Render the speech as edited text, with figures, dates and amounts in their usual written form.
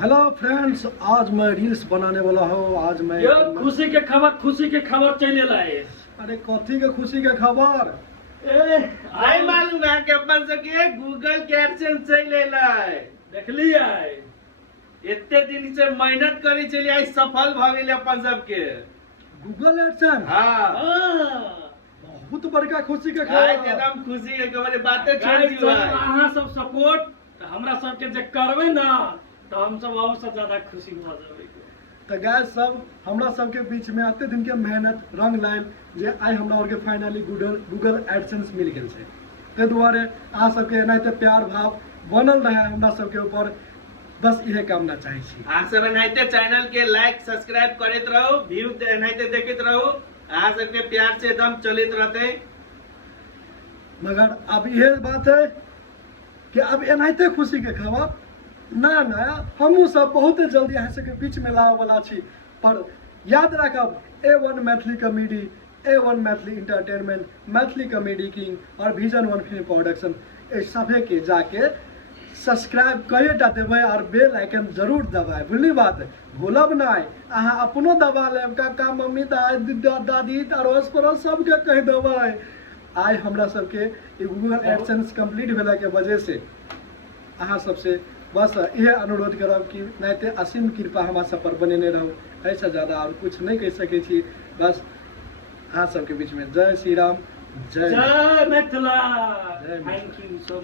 Hello friends, आज मैं reels बनाने वाला हूँ। आज मैं यो खुशी के खबर चले लाए। अरे कथी के खुशी के खबर? नहीं मालूम है कि अपन सके गूगल के एडसेंस चले लाए। देखलिए इतने दिन से मेहनत करी चली आई, सफल भ गेले अपन सबके। गूगल एडसेंस हाँ बहुत बड़का खुशी के आज खबर। एकदम खुशी के खबर, बातें छोड़ दियो। अहाँ सब सपोर्ट हमरा सबके जे करबै ना तो हम सब और से ज्यादा खुशी भ जेबै। तो गाइस सब हमरा सबके बीच में एते दिन के मेहनत रंग लायल जे आई हमरा और के फाइनली गूगल एडसेंस मिल गेल छै। ते दुआरे अहाँ सबके एनाहिते प्यार भाव बनल रहे हमरा सबके ऊपर, बस इहे कामना चाहे छी। अहाँ सब एनाहिते चैनल के लाइक सब्सक्राइब करते रहो, व्यू एनाहिते देखते रहो। अहाँ सबके प्यार से एकदम चलते रहते। मगर अब ये बात है कि अब एनाहिते खुशी के खबर नया नया हमहूँ सब बहुत जल्दी अहाँ सबके बीच में लावे वाला छी। पर याद रखब A1 Maithili comedy, A1 Maithili entertainment, Maithili comedy king और विजन 1 फिल्म प्रोडक्शन ए सभे के जाके सब्सक्राइब करिएटा देबै और बेल आइकन जरूर दबाए। बुझली बात, भूलब नहीं। अहाँ अपनो दबा लेब, काका मम्मी दादी अड़ोस पड़ोस सबके कह देबै। आई हमरा सबके गूगल एडसेंस कंप्लीट भेला के वजह से अहाँ सबसे बस यह अनुरोध करब कि नहीं असीम कृपा हमारा सब पर बनेने रहो। ऐसा ज़्यादा और कुछ नहीं कह सके छी। बस अहाँ सबके बीच में जय श्री राम, जय मिथिला। जय मिथिला। Thank you so